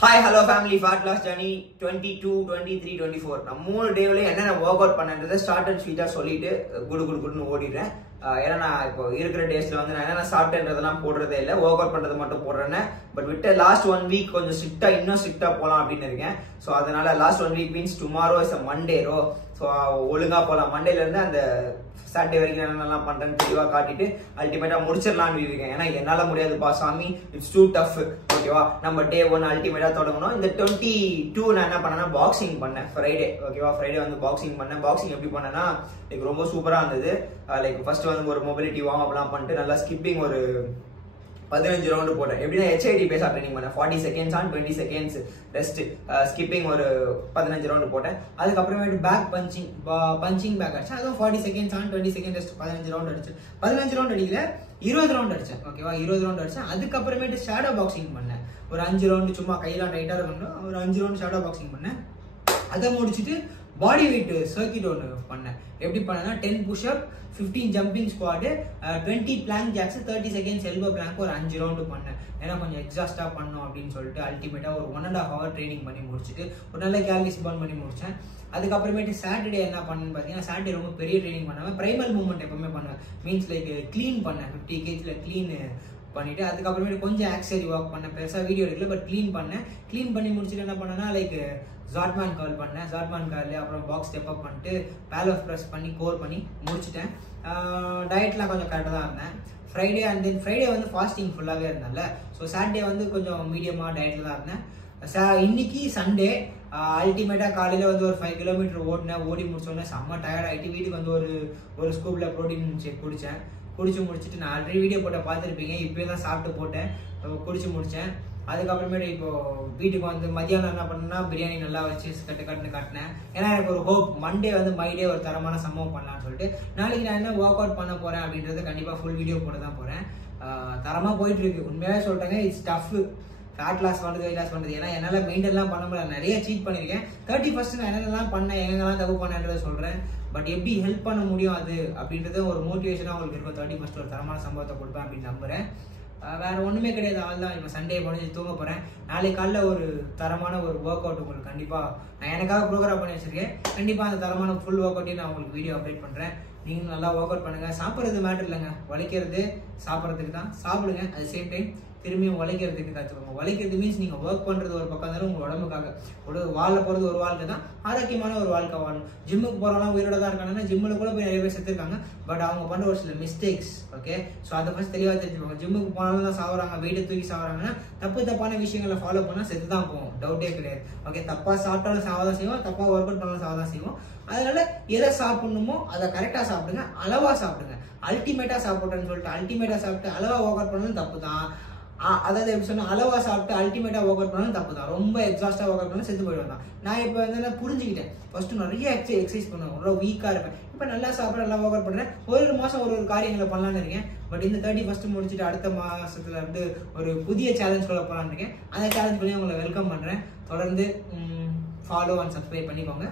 Hi, hello family, fat loss journey 22, 23, 24. நான் 3 டேவ்ல என்னென்ன work out பண்ணேன்றதை short and ஸ்வீட்டா சொல்லிட்டு குடுன்னு ஓடிடுறேன். ஏன்னா நான் இப்போ இருக்கிற டேஸ்ல வந்து நான் என்னென்ன சாப்பிட்டேன்றதெல்லாம் போடுறதே இல்லை, ஒர்க் அவுட் பண்றது மட்டும் போடுறேன். பட் விட்டு லாஸ்ட் 1 வீக் கொஞ்சம் இன்னும் ஸ்ட்ரிக்டா போகலாம் அப்படின்னு இருக்கேன். ஸோ அதனால last 1 week means tomorrow is a Monday ரோ. ஸோ ஒழுங்கா போகலாம். மண்டேல இருந்து அந்த சாட்டர்டே வரைக்கும் என்னென்னலாம் பண்றேன்னு தெளிவாக காட்டிட்டு அல்டிமேட்டா முடிச்சிடலான்னு இருக்கேன். ஏன்னா என்னால முடியாதுப்பா சாமி, இட்ஸ் டூ டஃப். ஓகேவா, நம்ம டே 1 அல்டிமேட்டா தொடங்கணும். இந்த 22 நான் என்ன பண்ணேன்னா பாக்ஸிங் பண்ணேன் ஃப்ரைடே. ஓகேவா, ஃப்ரைடே வந்து பாக்ஸிங் பண்ணேன். பாக்ஸிங் எப்படி பண்ணேன்னா லைக் ரொம்ப சூப்பரா இருந்தது. லைக் ஃபர்ஸ்ட் வந்து ஒரு மொபிலிட்டி வார்ம் அப்லாம் பண்ணிட்டு நல்லா ஸ்கிப்பிங் ஒரு 15 ரவுண்டு போட்டேன். எப்படின்னா HIIT பேஸா ட்ரைனிங் பண்ணேன். 40 seconds on 20 seconds rest, skipping ஒரு 15 ரவுண்டு போட்டேன். அதுக்கப்புறமேட்டு பேக் பஞ்சிங் பேக் அடிச்சேன். அதுவும் 40 seconds on 20 seconds rest 15 round அடிச்சேன். 15 ரவுண்ட் அடிக்கல, 20 ரவுண்ட் அடிச்சேன். ஓகேவா, 20 ரவுண்ட் அடிச்சேன். அதுக்கப்புறமேட்டு ஷேடோ பாக்ஸிங் பண்ணேன். ஒரு 5 ரவுண்டு சும்மா கையெல்லாம் டைட்டா இருக்கணும். ஒரு 5 ரவுண்டு ஷேடோ பாக்ஸிங் பண்ணேன். அதை முடிச்சுட்டு பாடி வெயிட் சர்க்கிட் ஒன்று பண்ணேன். எப்படி பண்ணேன்னா 10 push up, 15 jumping squat, 20 plank jacks, 30 seconds elbow plank ஒரு 5 ரவுண்டு பண்ணேன். ஏன்னா கொஞ்சம் எக்ஸாஸ்டா பண்ணோம் அப்படின்னு சொல்லிட்டு அல்டிமேட்டா ஒரு 1.5 hour ட்ரைனிங் பண்ணி முடிச்சுட்டு ஒரு நல்ல கேலரிஸ் பர்ன் பண்ணி முடிச்சேன். அதுக்கப்புறமேட்டு சாட்டர்டே என்ன பண்ணேன்னு பார்த்தீங்கன்னா, சாட்டர்டே ரொம்ப பெரிய ட்ரைனிங் பண்ணாமல் பிரைமல் மூவ்மெண்ட் எப்பவுமே பண்ணுவேன். மீன்ஸ் லைக் க்ளீன் பண்ணேன். 50 kg க்ளீன் பண்ணிட்டு அதுக்கப்புறமேட்டு கொஞ்சம் ஆக்சரி ஒர்க் பண்ணேன். பெருசாக வீடியோ எடுக்கல, பட் க்ளீன் பண்ணேன். க்ளீன் பண்ணி முடிச்சுட்டு என்ன பண்ணேன்னா லைக் ஜாட்மேன் கால் பண்ணேன். ஜாட்மேன் கால் அப்புறம் பாக்ஸ் ஸ்டெப் அப் பண்ணிட்டு பேல் ஆஃப் ப்ரெஸ் பண்ணி கோர் பண்ணி முடிச்சுட்டேன். டயட்லாம் கொஞ்சம் கரெக்டாக தான் இருந்தேன். ஃப்ரைடே அண்ட் தென் ஃப்ரைடே வந்து ஃபாஸ்டிங் ஃபுல்லாகவே இருந்தேன்ல. ஸோ சாட்டர்டே வந்து கொஞ்சம் மீடியமாக டயட்டில் தான் இருந்தேன். இன்னைக்கு சண்டே அல்டிமேட்டாக காலையில் வந்து ஒரு 5 கிலோமீட்டர் ஓடினேன். ஓடி முடிச்சோடனே செம்ம டயர்ட் ஆகிட்டு வீட்டுக்கு வந்து ஒரு ஸ்கூப்பில் ப்ரோட்டீன் ஷேக் குடித்தேன். குடிச்சு முடிச்சுட்டு நான் ஆல்ரெடி வீடியோ போட்ட பார்த்துருப்பீங்க. இப்போயே தான் சாப்பிட்டு போட்டேன், குடிச்சு முடித்தேன். அதுக்கப்புறமேட்டு இப்போ வீட்டுக்கு வந்து மதியானம் என்ன பண்ணேன்னா பிரியாணி நல்லா வச்சு கட்டுன்னு காட்டினேன். ஏன்னா எனக்கு ஒரு ஹோப் மண்டே வந்து மைடே ஒரு தரமான சம்பவம் பண்ணலான்னு சொல்லிட்டு நாளைக்கு நான் என்ன ஒர்க் அவுட் பண்ண போறேன் அப்படின்றத கண்டிப்பாக ஃபுல் வீடியோ போட தான் போறேன். தரமா போயிட்டு இருக்கு. உண்மையாவே சொல்லிட்டாங்க, இட்ஸ் டஃப். ஃபேட் லாஸ் பண்ணுறது, வெயிட் லாஸ் பண்ணுறது. ஏன்னா என்னால் மெயின்டைன்லாம் பண்ண முடியல. நிறைய சீட் பண்ணியிருக்கேன். 31st நான் என்னென்னலாம் பண்ணேன், எங்கெல்லாம் தப்பு பண்ணேன்றதை சொல்கிறேன். பட் எப்படி ஹெல்ப் பண்ண முடியும் அது அப்படின்றது ஒரு மோட்டிவேஷனாக உங்களுக்கு இருக்கும். 31st ஒரு தரமான சம்பவத்தை கொடுப்பேன் அப்படின்னு நம்புறேன். வேற ஒன்றுமே கிடையாது. ஆள் தான் இப்போ சண்டே முடிஞ்சு தூங்க போகிறேன். நாளைக்கு காலைல ஒரு தரமான ஒரு ஒர்க் அவுட் உங்களுக்கு கண்டிப்பாக நான் எனக்காக ப்ரோக்ராம் பண்ணி வச்சிருக்கேன். கண்டிப்பாக அந்த தரமான ஃபுல் ஒர்க் அவுட்டையும் நான் உங்களுக்கு வீடியோ அப்டேட் பண்ணுறேன். நீங்களும் நல்லா ஒர்க் அவுட் பண்ணுங்க. சாப்பிட்றது மேட்டர் இல்லைங்க, உழைக்கிறது சாப்பிட்றதுக்கு தான். சாப்பிடுங்க, அட் சேம் டைம் திரும்பியும் உழைக்கிறதுக்கு கற்றுக்கோங்க. உழைக்கிறது மீன்ஸ் நீங்கள் ஒர்க் பண்ணுறது ஒரு பக்கம் இருந்தாலும் உங்கள் உடம்புக்காக. வாழ போகிறது ஒரு வாழ்க்கை தான், ஆரோக்கியமான ஒரு வாழ்க்கை வாழணும். ஜிம்முக்கு போகிறவங்களாம் உயிரோட தான் இருக்காங்கன்னா ஜிம்மில் கூட போய் நிறைய பேர் செத்துருக்காங்க. பட் அவங்க பண்ணுற ஒரு சில மிஸ்டேக்ஸ். ஓகே, ஸோ அதை ஃபர்ஸ்ட் தெளிவாக தெரிஞ்சுக்கோங்க. ஜிம்முக்கு போனாலும் தான் சாப்பிட்றாங்க, வெயிட்டை தூக்கி சாப்பிட்றாங்கன்னா தப்பான விஷயங்களை ஃபாலோ பண்ணால் செத்து தான் போகும், டவுட்டே கிடையாது. ஓகே, தப்பாக சாப்பிட்டாலும் சாவதான் செய்வோம், தப்பாக ஒர்க் அவுட் பண்ணாலும் சாவதான் செய்வோம். அதனால எதை சாப்பிடணுமோ அதை கரெக்டாக சாப்பிடுங்க, அளவாக சாப்பிடுங்க. அல்டிமேட்டாக சாப்பிட்றேன்னு சொல்லிட்டு அல்டிமேட்டாக சாப்பிட்டு அளவாக ஒர்க் அவுட் பண்ணாலும் தப்பு தான். அதாவது எப்படி சொன்னா, அளவா சாப்பிட்டு அல்டிமேட்டா ஒர்க் அவுட் பண்ணாலும் தப்பு தான். ரொம்ப எக்ஸாஸ்டா ஒர்க் அவுட் பண்ணாலும் செத்து போயிடுவேன் தான். நான் இப்போ வந்து புரிஞ்சுக்கிட்டேன். ஃபர்ஸ்ட் நிறைய எக்ஸசைஸ் பண்ணுவேன், ரொம்ப வீக்கா இருப்பேன். இப்போ நல்லா சாப்பிட நல்லா ஒர்க் அவுட் பண்றேன். ஒரு மாசம் ஒரு காரியங்களை பண்ணலான்னு இருக்கேன். பட் இந்த 31st முடிச்சுட்டு அடுத்த மாசத்துல இருந்து ஒரு புதிய சேலஞ்ச் கொள்ள போலான்னு இருக்கேன். அந்த சேலஞ்ச் பண்ணி உங்களை வெல்கம் பண்றேன். தொடர்ந்து ஃபாலோ அண்ட் சப்ஸ்கிரைப் பண்ணிக்கோங்க.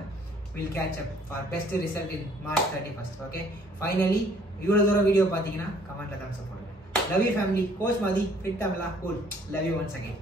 We'll catch up for best result in March 31st. Okay, finally இவ்வளவு தூரம் வீடியோ பாத்தீங்கன்னா கமெண்ட்ல தான் சப்போர்ட் பண்ணுங்க. Love you family. Coach Madhi, fit Tamila, cool. Love you once again.